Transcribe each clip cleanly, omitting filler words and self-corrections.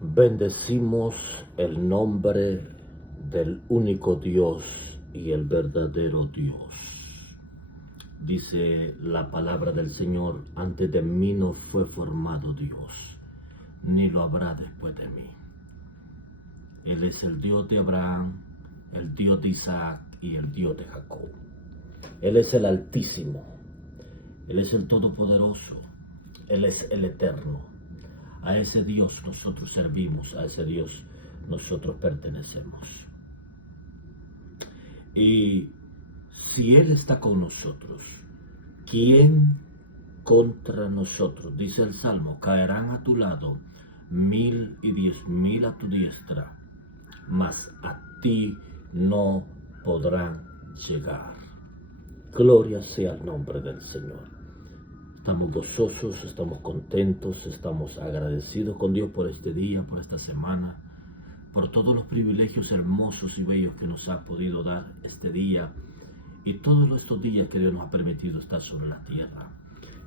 Bendecimos el nombre del único Dios y el verdadero Dios. Dice la palabra del Señor: antes de mí no fue formado Dios, ni lo habrá después de mí. Él es el Dios de Abraham, el Dios de Isaac y el Dios de Jacob. Él es el Altísimo, Él es el Todopoderoso, Él es el Eterno. A ese Dios nosotros servimos, a ese Dios nosotros pertenecemos. Y si Él está con nosotros, ¿quién contra nosotros? Dice el Salmo: caerán a tu lado 1000 y 10,000 a tu diestra, mas a ti no podrán llegar. Gloria sea el nombre del Señor. Estamos gozosos, estamos contentos, estamos agradecidos con Dios por este día, por esta semana, por todos los privilegios hermosos y bellos que nos ha podido dar este día y todos estos días que Dios nos ha permitido estar sobre la tierra.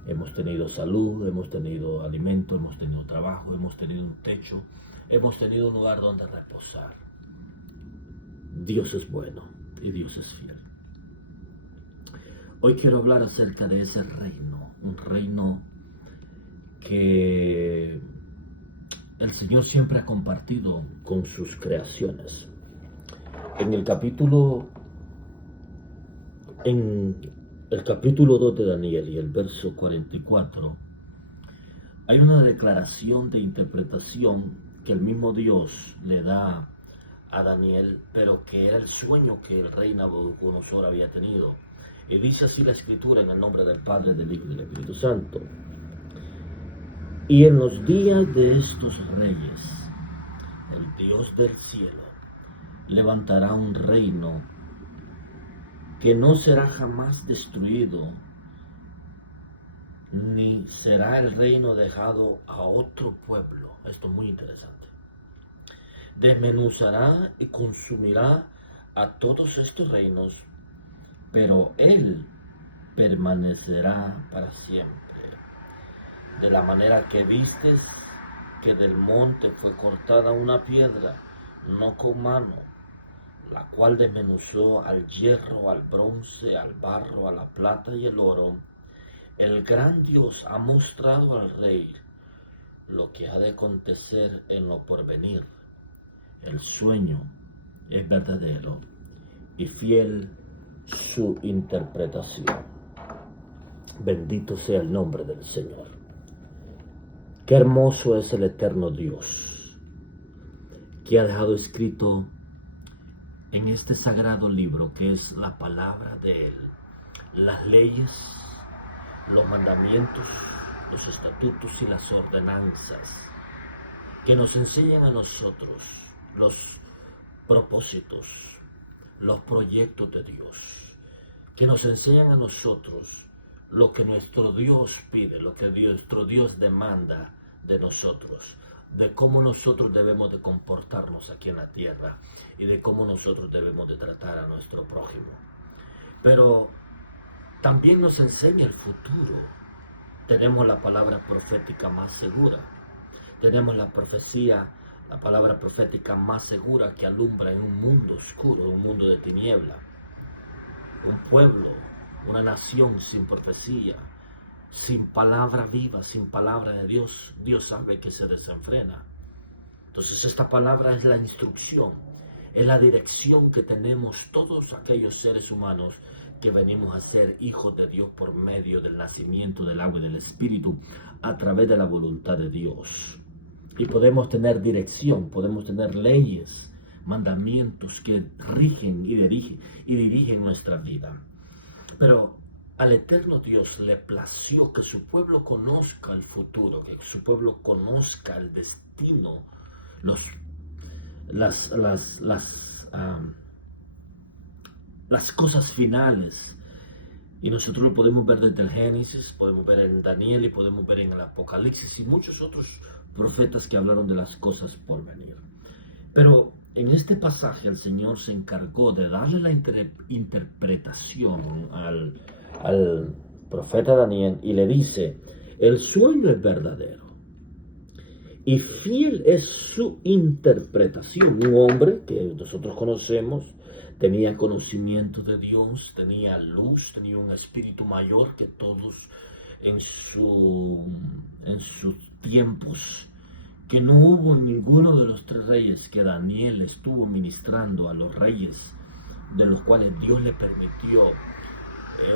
Hemos tenido salud, hemos tenido alimento, hemos tenido trabajo, hemos tenido un techo, hemos tenido un lugar donde reposar. Dios es bueno y Dios es fiel. Hoy quiero hablar acerca de ese reino, un reino que el Señor siempre ha compartido con sus creaciones. En el capítulo 2 de Daniel y el verso 44, hay una declaración de interpretación que el mismo Dios le da a Daniel, pero que era el sueño que el rey Nabucodonosor había tenido. Y dice así la Escritura, en el nombre del Padre, del Hijo y del Espíritu Santo: y en los días de estos reyes, el Dios del cielo levantará un reino que no será jamás destruido, ni será el reino dejado a otro pueblo. Esto es muy interesante. Desmenuzará y consumirá a todos estos reinos, pero Él permanecerá para siempre. De la manera que vistes que del monte fue cortada una piedra, no con mano, la cual desmenuzó al hierro, al bronce, al barro, a la plata y el oro, el gran Dios ha mostrado al rey lo que ha de acontecer en lo porvenir. El sueño es verdadero y fiel su interpretación. Bendito sea el nombre del Señor. Qué hermoso es el eterno Dios, que ha dejado escrito en este sagrado libro, que es la palabra de Él, las leyes, los mandamientos, los estatutos y las ordenanzas, que nos enseñan a nosotros los propósitos, los proyectos de Dios, que nos enseñan a nosotros lo que nuestro Dios pide, lo que nuestro Dios demanda de nosotros, de cómo nosotros debemos de comportarnos aquí en la tierra y de cómo nosotros debemos de tratar a nuestro prójimo. Pero también nos enseña el futuro. Tenemos la palabra profética más segura, tenemos la profecía, la palabra profética más segura que alumbra en un mundo oscuro, un mundo de tiniebla. Un pueblo, una nación sin profecía, sin palabra viva, sin palabra de Dios, Dios sabe que se desenfrena. Entonces esta palabra es la instrucción, es la dirección que tenemos todos aquellos seres humanos que venimos a ser hijos de Dios por medio del nacimiento del agua y del Espíritu, a través de la voluntad de Dios. Y podemos tener dirección, podemos tener leyes, mandamientos que rigen y dirigen nuestra vida. Pero al eterno Dios le plació que su pueblo conozca el futuro, que su pueblo conozca el destino, las cosas finales. Y nosotros lo podemos ver desde el Génesis, podemos ver en Daniel y podemos ver en el Apocalipsis y muchos otros profetas que hablaron de las cosas por venir. Pero en este pasaje el Señor se encargó de darle la interpretación al profeta Daniel y le dice: el sueño es verdadero y fiel es su interpretación. Un hombre que nosotros conocemos tenía conocimiento de Dios, tenía luz, tenía un espíritu mayor que todos en sus tiempos, que no hubo ninguno de los tres reyes que Daniel estuvo ministrando a los reyes, de los cuales Dios le permitió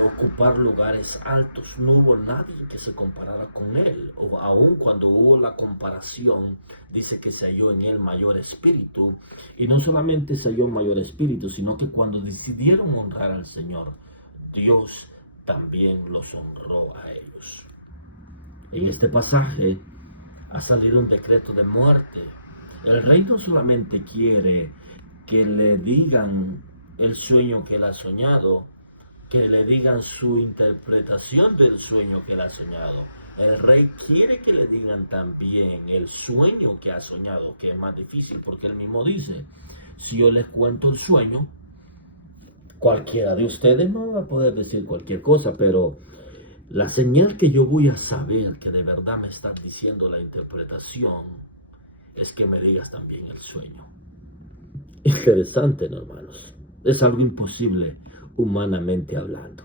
ocupar lugares altos. No hubo nadie que se comparara con él, o aun cuando hubo la comparación, dice que se halló en él mayor espíritu, y no solamente se halló mayor espíritu, sino que cuando decidieron honrar al Señor, Dios también los honró a ellos. En este pasaje ha salido un decreto de muerte. El rey no solamente quiere que le digan el sueño que él ha soñado, que le digan su interpretación del sueño que él ha soñado. El rey quiere que le digan también el sueño que ha soñado, que es más difícil, porque él mismo dice, si yo les cuento el sueño, cualquiera de ustedes no va a poder decir cualquier cosa, pero la señal que yo voy a saber que de verdad me estás diciendo la interpretación es que me digas también el sueño. Interesante, ¿no, hermanos? Es algo imposible humanamente hablando.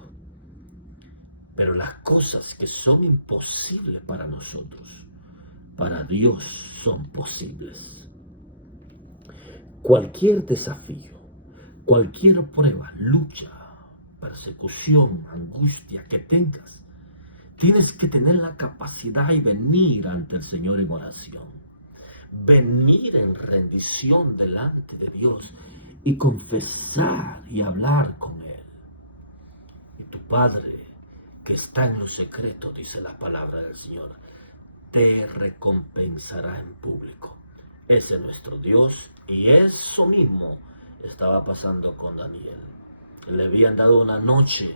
Pero las cosas que son imposibles para nosotros, para Dios son posibles. Cualquier desafío, cualquier prueba, lucha, persecución, angustia que tengas, tienes que tener la capacidad y venir ante el Señor en oración. Venir en rendición delante de Dios y confesar y hablar con Él. Y tu Padre, que está en lo secreto, dice la palabra del Señor, te recompensará en público. Ese es nuestro Dios, y eso mismo estaba pasando con Daniel. Le habían dado una noche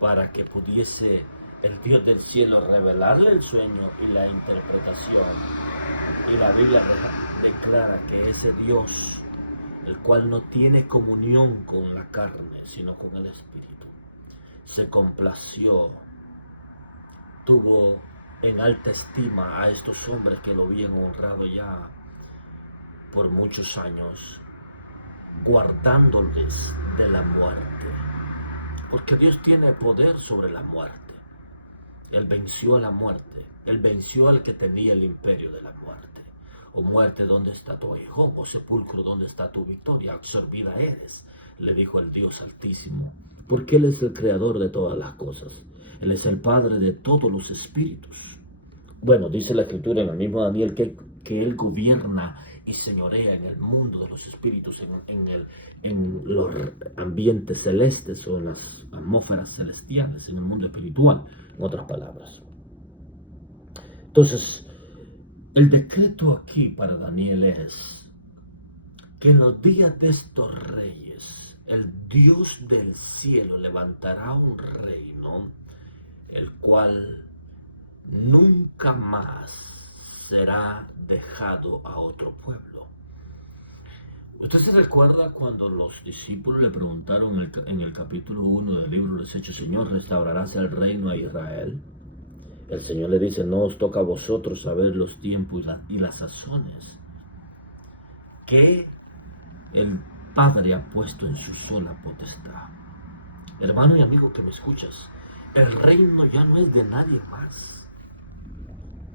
para que pudiese el Dios del cielo revelarle el sueño y la interpretación. Y la Biblia declara que ese Dios, el cual no tiene comunión con la carne, sino con el Espíritu, se complació, tuvo en alta estima a estos hombres que lo habían honrado ya por muchos años, guardándoles de la muerte. Porque Dios tiene poder sobre la muerte. Él venció a la muerte. Él venció al que tenía el imperio de la muerte. O muerte, ¿dónde está tu hijo? O sepulcro, ¿dónde está tu victoria? Absorbida eres, le dijo el Dios Altísimo. Porque Él es el creador de todas las cosas. Él es el Padre de todos los espíritus. Bueno, dice la Escritura en el mismo Daniel que Él gobierna y señorea en el mundo de los espíritus, en los ambientes celestes o en las atmósferas celestiales, en el mundo espiritual, en otras palabras. Entonces, el decreto aquí para Daniel es que en los días de estos reyes, el Dios del cielo levantará un reino, el cual nunca más será dejado a otro pueblo. ¿Usted se recuerda cuando los discípulos le preguntaron en el capítulo 1 del libro de los Hechos, Señor, ¿restaurarás el reino a Israel? El Señor le dice, no os toca a vosotros saber los tiempos y las sazones que el Padre ha puesto en su sola potestad. Hermano y amigo que me escuchas, el reino ya no es de nadie más.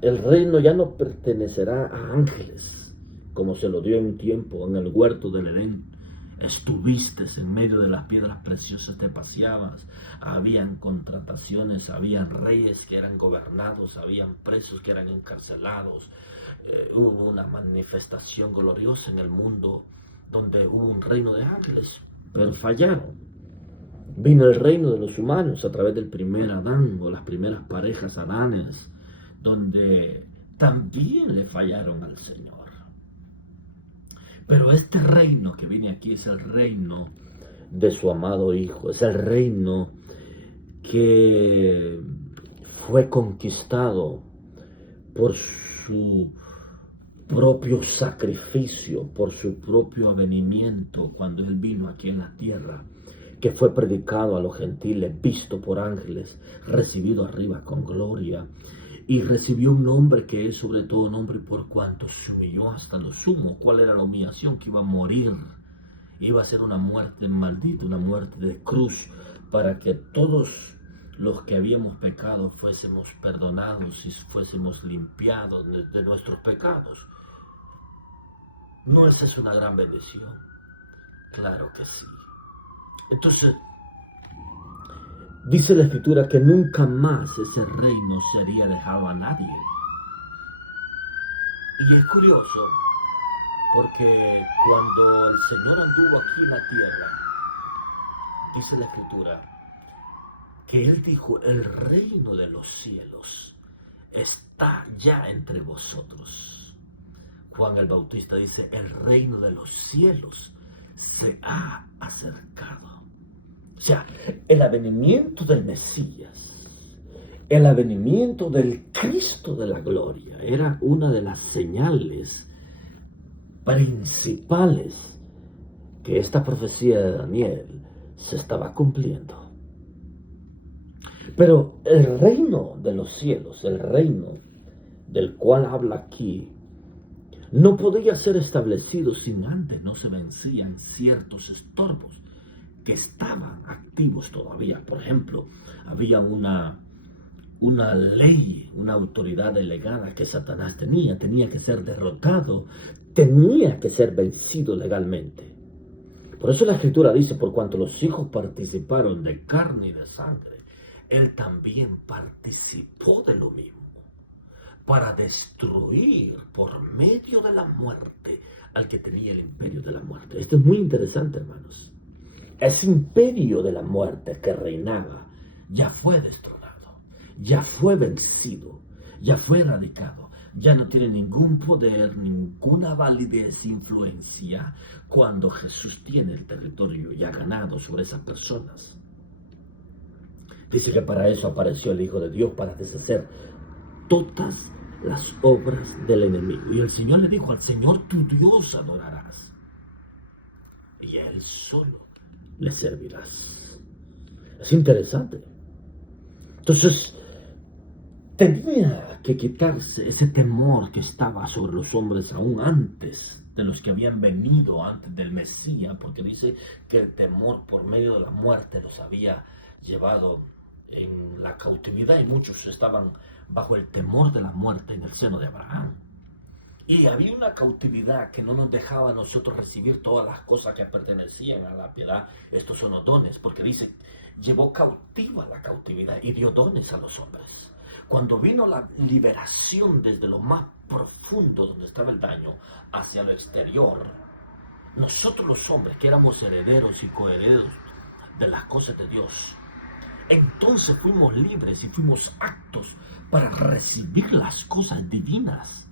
El reino ya no pertenecerá a ángeles, como se lo dio en un tiempo en el huerto del Edén. Estuviste en medio de las piedras preciosas, te paseabas, habían contrataciones, habían reyes que eran gobernados, habían presos que eran encarcelados. Hubo una manifestación gloriosa en el mundo donde hubo un reino de ángeles, pero fallaron. Vino el reino de los humanos a través del primer Adán o las primeras parejas adanes, donde también le fallaron al Señor. Pero este reino que viene aquí es el reino de su amado Hijo, es el reino que fue conquistado por su propio sacrificio, por su propio avenimiento cuando Él vino aquí en la tierra, que fue predicado a los gentiles, visto por ángeles, recibido arriba con gloria, y recibió un nombre que es sobre todo nombre por cuanto se humilló hasta lo sumo. ¿Cuál era la humillación? Que iba a morir, iba a ser una muerte maldita, una muerte de cruz, para que todos los que habíamos pecado fuésemos perdonados y fuésemos limpiados de nuestros pecados. ¿No esa es una gran bendición? Claro que sí. Entonces, dice la Escritura que nunca más ese reino sería dejado a nadie. Y es curioso, porque cuando el Señor anduvo aquí en la tierra, dice la Escritura, que Él dijo, el reino de los cielos está ya entre vosotros. Juan el Bautista dice, el reino de los cielos se ha acercado. O sea, el advenimiento del Mesías, el advenimiento del Cristo de la gloria, era una de las señales principales que esta profecía de Daniel se estaba cumpliendo. Pero el reino de los cielos, el reino del cual habla aquí, no podía ser establecido sin antes no se vencían ciertos estorbos que estaban activos todavía. Por ejemplo, había una ley, una autoridad delegada que Satanás tenía que ser derrotado, tenía que ser vencido legalmente. Por eso la Escritura dice, por cuanto los hijos participaron de carne y de sangre, Él también participó de lo mismo, para destruir por medio de la muerte al que tenía el imperio de la muerte. Esto es muy interesante, hermanos. Ese imperio de la muerte que reinaba ya fue destronado, ya fue vencido, ya fue erradicado. Ya no tiene ningún poder, ninguna validez, influencia, cuando Jesús tiene el territorio ya ganado sobre esas personas. Dice que para eso apareció el Hijo de Dios, para deshacer todas las obras del enemigo. Y el Señor le dijo, al Señor tu Dios adorarás, y a Él solo le servirás. Es interesante. Entonces, tenía que quitarse ese temor que estaba sobre los hombres aún antes de los que habían venido antes del Mesías, porque dice que el temor por medio de la muerte los había llevado en la cautividad y muchos estaban bajo el temor de la muerte en el seno de Abraham. Y había una cautividad que no nos dejaba a nosotros recibir todas las cosas que pertenecían a la piedad. Estos son los dones, porque dice, llevó cautiva la cautividad y dio dones a los hombres. Cuando vino la liberación desde lo más profundo donde estaba el daño hacia lo exterior, nosotros los hombres que éramos herederos y coherederos de las cosas de Dios, entonces fuimos libres y fuimos aptos para recibir las cosas divinas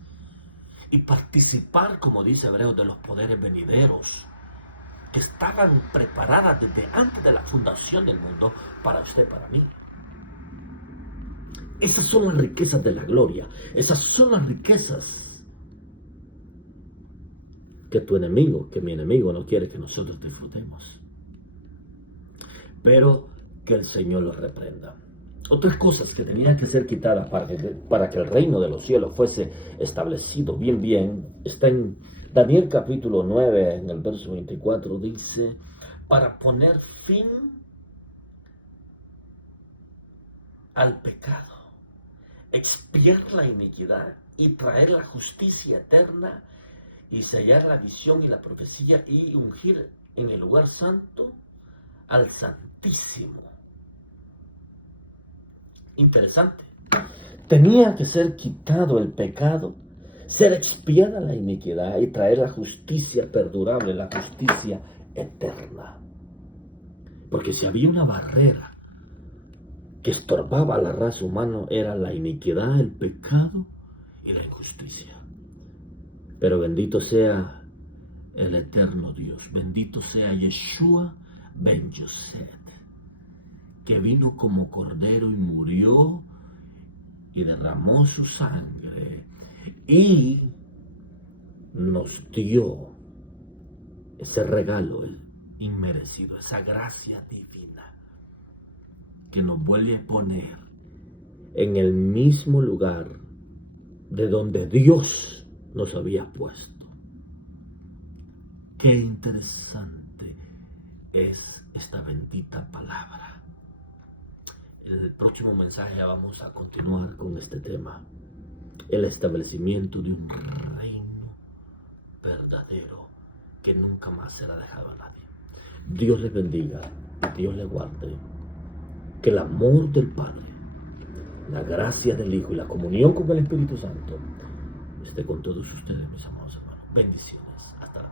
y participar, como dice Hebreos, de los poderes venideros que estaban preparadas desde antes de la fundación del mundo para usted, para mí. Esas son las riquezas de la gloria. Esas son las riquezas que tu enemigo, que mi enemigo no quiere que nosotros disfrutemos. Pero que el Señor los reprenda. Otras cosas que tenían que ser quitadas para que el reino de los cielos fuese establecido bien, está en Daniel capítulo 9, en el verso 24, dice, para poner fin al pecado, expiar la iniquidad y traer la justicia eterna y sellar la visión y la profecía y ungir en el lugar santo al Santísimo. Interesante. Tenía que ser quitado el pecado, ser expiada la iniquidad y traer la justicia perdurable, la justicia eterna. Porque si había una barrera que estorbaba a la raza humana, era la iniquidad, el pecado y la injusticia. Pero bendito sea el eterno Dios, bendito sea Yeshua ben Yosef, que vino como cordero y murió y derramó su sangre y nos dio ese regalo inmerecido, esa gracia divina que nos vuelve a poner en el mismo lugar de donde Dios nos había puesto. Qué interesante es esta bendita palabra. En el próximo mensaje vamos a continuar con este tema, el establecimiento de un reino verdadero que nunca más será dejado a nadie. Dios les bendiga, Dios les guarde, que el amor del Padre, la gracia del Hijo y la comunión con el Espíritu Santo esté con todos ustedes, mis amados hermanos. Bendiciones. Hasta la